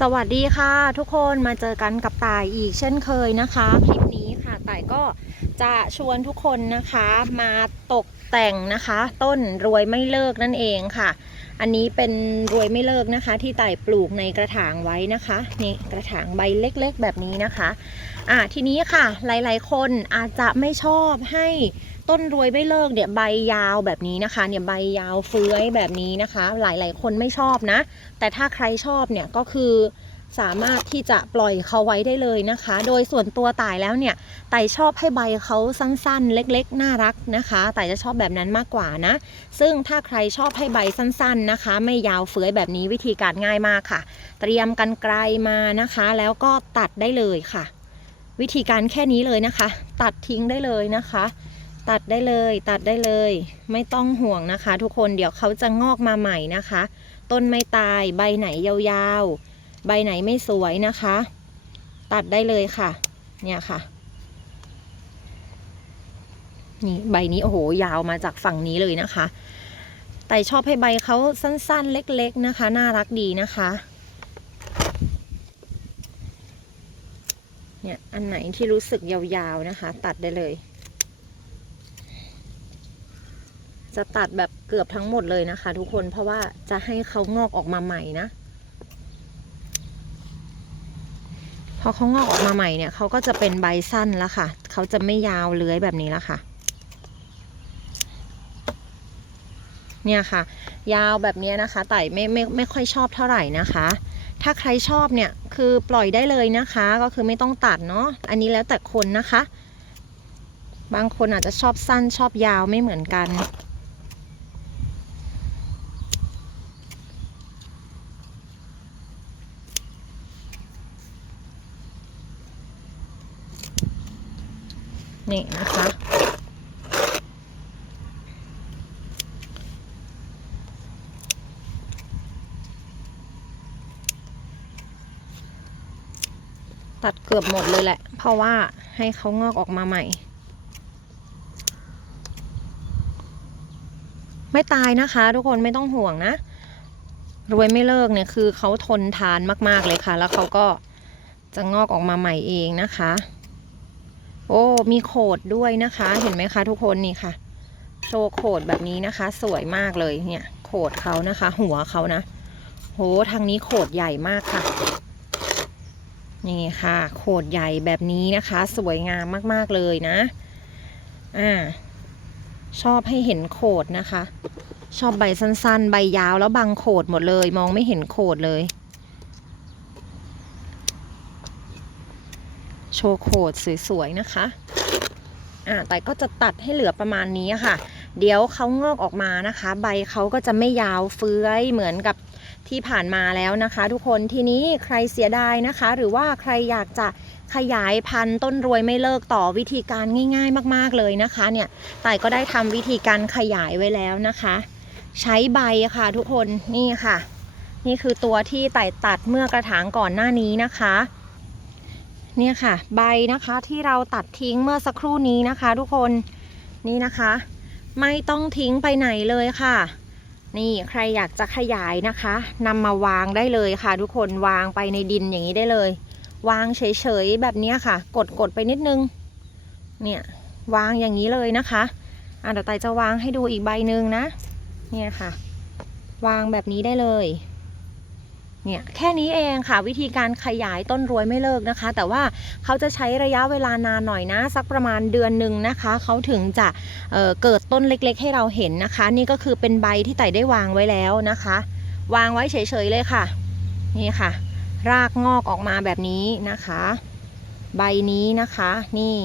สวัสดีค่ะทุกคนมาเจอกันกับต่ายอีกเช่นเคยนะคะ คลิปนี้ค่ะต่ายก็จะชวนทุกคนนะคะมาตกแต่งนะคะ ต้นรวยไม่เลิกนั่นเองค่ะ อันนี้เป็นรวยไม่เลิกนะคะ ที่ต่ายปลูกในกระถางไว้นะคะนี่กระถางใบเล็กๆ แบบนี้นะคะอะทีนี้ค่ะหลายๆคนอาจจะไม่ชอบให้ ต้นรวยไม่เลิกเนี่ยใบยาวแบบนี้นะคะ เนี่ยใบยาวเฟื้อยแบบนี้นะคะ หลายๆ คนไม่ชอบนะ แต่ถ้าใครชอบเนี่ยก็คือสามารถที่จะปล่อยเขาไว้ได้เลยนะคะ โดยส่วนตัวต่ายแล้วเนี่ยต่ายชอบให้ใบเขาสั้นๆ เล็กๆ น่ารักนะคะต่ายจะชอบแบบนั้นมากกว่านะ ซึ่งถ้าใครชอบให้ใบสั้นๆนะคะ ไม่ยาวเฟื้อยแบบนี้วิธีการง่ายมากค่ะ เตรียมกันไกลมานะคะ แล้วก็ตัดได้เลยค่ะ วิธีการแค่นี้เลยนะคะ ตัดทิ้งได้เลยนะคะ ตัดได้เลยตัดได้เลย ไม่ต้องห่วงนะคะ ทุกคนเดี๋ยวเขาจะงอกมาใหม่นะคะ ต้นไม่ตายใบไหนยาวๆ ใบไหนไม่สวยนะคะ ตัดได้เลยค่ะ เนี่ยค่ะ นี่ใบนี้โอ้โหยาวมาจากฝั่งนี้เลยนะคะ แต่ชอบให้ใบเขาสั้นๆ เล็กๆนะคะ น่ารักดีนะคะเนี่ยอันไหนที่รู้สึกยาวๆนะคะ ตัดได้เลย จะตัดแบบเกือบทั้งหมดเลยนะคะ ทุกคนเพราะว่าจะให้เขางอกออกมาใหม่นะพอเขางอกออกมาใหม่เนี่ยเขาก็จะเป็นใบสั้นแล้วค่ะเขาจะไม่ยาวเลื้อยแบบนี้แล้วค่ะ เนี่ยค่ะ ยาวแบบนี้นะคะไต่ไม่ไม่ไม่ค่อยชอบเท่าไหร่นะคะ ถ้าใครชอบเนี่ยคือปล่อยได้เลยนะคะ ก็คือไม่ต้องตัดเนาะอันนี้แล้วแต่คนนะคะ บางคนอาจจะชอบสั้นชอบยาวไม่เหมือนกัน นี่นะคะ ตัดเกือบหมดเลยแหละ เพราะว่าให้เขางอกออกมาใหม่ ไม่ตายนะคะ ทุกคนไม่ต้องห่วงนะรวยไม่เลิกเนี่ยคือเขาทนทานมาก ๆ เลยค่ะ แล้วเขาก็จะงอกออกมาใหม่เองนะคะ โอ้ มีโขดด้วยนะคะ เห็นไหมคะทุกคนนี่ค่ะ โชว์โขดแบบนี้นะคะ สวยมากเลยเนี่ย โขดเขานะคะ หัวเขานะ โห ทางนี้โขดใหญ่มากค่ะ นี่ค่ะ โขดใหญ่แบบนี้นะคะ สวยงามมากๆเลยนะ อ่า ชอบให้เห็นโขดนะคะ ชอบใบสั้นๆ ใบยาวแล้วบังโขดหมดเลย มองไม่เห็นโขดเลย โชว์โขดสวยๆนะคะอ่าแต่ก็จะตัดให้เหลือประมาณนี้ค่ะ เดี๋ยวเขางอกออกมานะคะ ใบเขาก็จะไม่ยาวเฟื้อยเหมือนกับที่ผ่านมาแล้วนะคะ ทุกคนทีนี้ใครเสียดายนะคะ หรือว่าใครอยากจะขยายพันธุ์ต้นรวยไม่เลิกต่อวิธีการง่าย ๆ มาก ๆเลยนะคะเนี่ยแต่ก็ได้ทำวิธีการขยายไว้แล้วนะคะ ใช้ใบค่ะทุกคนนี่ค่ะ นี่คือตัวที่ไต่ตัดเมื่อกระถางก่อนหน้านี้นะคะ เนี่ยค่ะ ใบนะคะที่เราตัดทิ้งเมื่อสักครู่นี้นะคะ ทุกคนนี่นะคะ ไม่ต้องทิ้งไปไหนเลยค่ะ นี่ใครอยากจะขยายนะคะนำมาวางได้เลยค่ะ ทุกคนวางไปในดินอย่างนี้ได้เลย วางเฉยๆแบบนี้ค่ะ กดกดไปนิดนึง เนี่ยวางอย่างนี้เลยนะคะอะเดี๋ยวไตจะวางให้ดูอีกใบหนึ่งนะ เนี่ยค่ะ วางแบบนี้ได้เลย เนี่ยแค่นี้เองค่ะวิธีการขยายต้นรวยไม่เลิกนะคะ แต่ว่าเขาจะใช้ระยะเวลานานหน่อยนะ สักประมาณเดือนหนึ่งนะคะเขาถึงจะเเกิดต้นเล็กๆ ให้เราเห็นนะคะ นี่ก็คือเป็นใบที่ไต่ได้วางไว้แล้วนะคะ วางไว้เฉยๆเลยค่ะ นี่ค่ะ รากงอกออกมาแบบนี้นะคะ ใบนี้นะคะนี่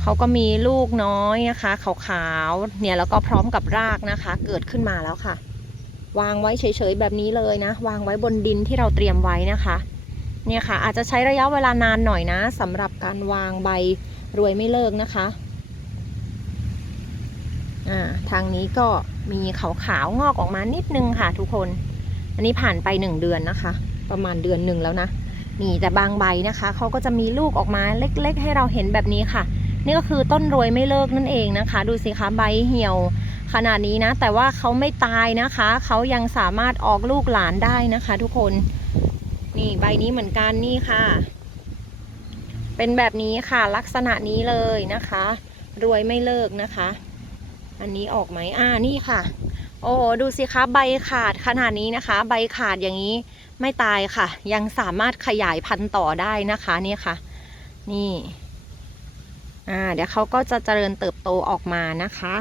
เขาก็มีลูกน้อยนะคะขาวๆเนี่ยแล้วก็พร้อมกับรากนะคะ เกิดขึ้นมาแล้วค่ะ วางไว้เฉยๆแบบนี้เลยนะ วางไว้บนดินที่เราเตรียมไว้นะคะ เนี่ยค่ะ อาจจะใช้ระยะเวลานานหน่อยนะสำหรับการวางใบรวยไม่เลิกนะคะอ่าทางนี้ก็มีขาวๆงอกออกมานิดนึงค่ะทุกคน อันนี้ผ่านไปหนึ่งเดือนนะคะ ประมาณเดือนหนึ่งแล้วนะนี่แต่บางใบนะคะเขาก็จะมีลูกออกมาเล็ก ๆ ให้เราเห็นแบบนี้ค่ะ นี่ก็คือต้นรวยไม่เลิกนั่นเองนะคะ ดูสิคะใบเหี่ยว ขนาดนี้นะ แต่ว่าเขาไม่ตายนะคะ เขายังสามารถออกลูกหลานได้นะคะ ทุกคน นี่ใบนี้เหมือนกันนี่ค่ะ เป็นแบบนี้ค่ะลักษณะนี้เลยนะคะ รวยไม่เลิกนะคะ อันนี้ออกไหมอ่านี่ค่ะ โอ้ดูสิคะใบขาดขนาดนี้นะคะ ใบขาดอย่างนี้ไม่ตายค่ะ ยังสามารถขยายพันธุ์ต่อได้นะคะนี่ค่ะ นี่อ่าเดี๋ยวเขาก็จะเจริญเติบโตออกมานะคะ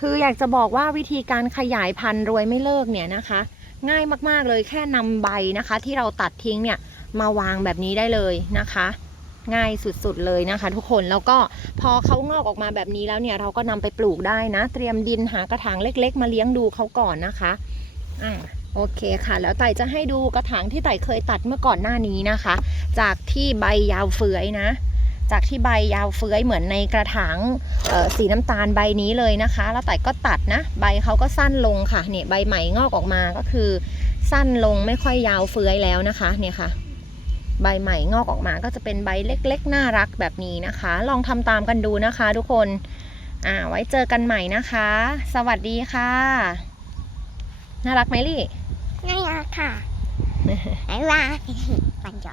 คืออยากจะบอกว่าวิธีการขยายพันธุ์รวยไม่เลิกเนี่ยนะคะ ง่ายมากๆเลยแค่นำใบนะคะ ที่เราตัดทิ้งเนี่ยมาวางแบบนี้ได้เลยนะคะ ง่ายสุดๆเลยนะคะ ทุกคนแล้วก็พอเขางอกออกมาแบบนี้แล้วเนี่ยเราก็นำไปปลูกได้นะ เตรียมดินหากระถางเล็ก ๆ มาเลี้ยงดูเขาก่อนนะคะอ่าโอเคค่ะ แล้วไต่จะให้ดูกระถางที่ไต่เคยตัดเมื่อก่อนหน้านี้นะคะ จากที่ใบยาวเฟื้อยนะ จากที่ใบยาวเฟื้อยเหมือนในกระถางเอ่อสีน้ำตาลใบนี้เลยนะคะ แล้วไต่ก็ตัดนะ ใบเขาก็สั้นลงค่ะเนี่ยใบใหม่งอกออกมาก็คือ สั้นลงไม่ค่อยยาวเฟื้อยแล้วนะคะเนี่ยค่ะ ใบใหม่งอกออกมาก็จะเป็นใบเล็กๆ น่ารักแบบนี้นะคะ ลองทำตามกันดูนะคะ ทุกคนอ่าไว้เจอกันใหม่นะคะ สวัสดีค่ะ น่ารักไหมลี่ง่ายๆค่ะบ๊ายบายปัญจ